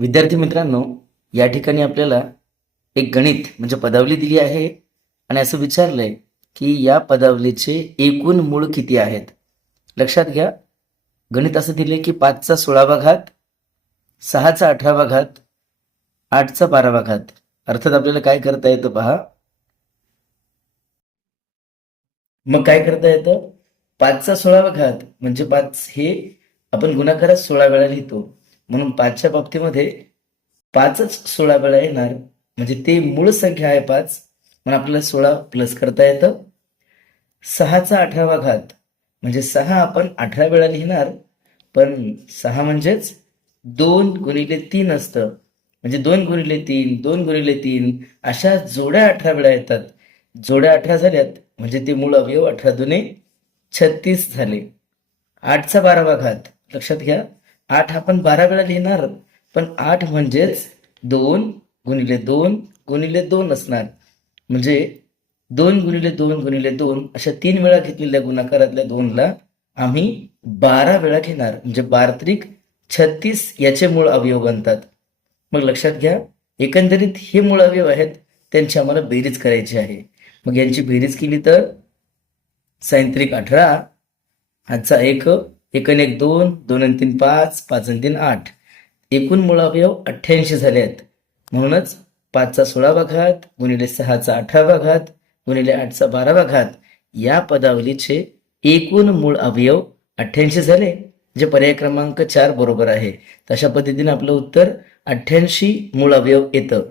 विद्यार्थी मित्रांनो, या ठिकाणी आपल्याला एक गणित म्हणजे पदावली दिली आहे आणि असं विचारलंय की या पदावलीचे एकूण मूळ किती आहेत. लक्षात घ्या, गणित असं दिले की 5चा 16वा घात, 6चा 18वा घात, 8चा 12वा घात. अर्थात आपल्याला काय करता येतं पहा. मग काय करता येतं, 5चा 16वा घात म्हणजे 5 हे आपण गुणाकारात 16 वेळा लिहितो, म्हणून 5च्या बाबतीमध्ये 5च 16 वेळा येणार, म्हणजे ते मूळ संख्या आहे 5, म्हणून आपल्याला 16 प्लस करता येतं. 6चा 18वा घात म्हणजे 6 आपण 18 वेळा लिहिणार, पण 6 म्हणजेच 2 गुणिले 3 असतं, म्हणजे 2 गुणिले 3, 2 गुणिले 3 अशा जोड्या 18 वेळा येतात. जोड्या 18 झाल्यात म्हणजे ते मूळ अवयव 18 दुने 36 झाले. 8चा 12वा घात लक्षात घ्या, 8 आपण 12 वेळा लिहिणार, पण 8 म्हणजेच 2 गुणिले 2 गुणिले 2 असणार, म्हणजे 2 गुणिले 2 गुणिले 2 अशा 3 वेळा घेतलेल्या गुणाकारातल्या 2ला आम्ही 12 वेळा घेणार, म्हणजे 12 त्रिक 36 याचे मूळ अवयव बनतात. मग लक्षात घ्या, एकंदरीत हे मूळ अवयव आहेत, त्यांची आम्हाला बेरीज करायची आहे. मग यांची बेरीज केली तर 6 त्रिक 18, आजचा 1, 1 आणि 1 2, 2 आणि 3 5, 5 आणि 3 8, एकूण मूळ अवयव 88 झाले आहेत. म्हणूनच 5चा 16वा घात गुणिले 6चा 18वा घात गुणिले 8चा 12वा घात या पदावलीचे एकूण मूळ अवयव 88 झाले, जे पर्याय क्रमांक 4 बरोबर आहे. तशा पद्धतीने आपलं उत्तर 88 मूळ अवयव येतं.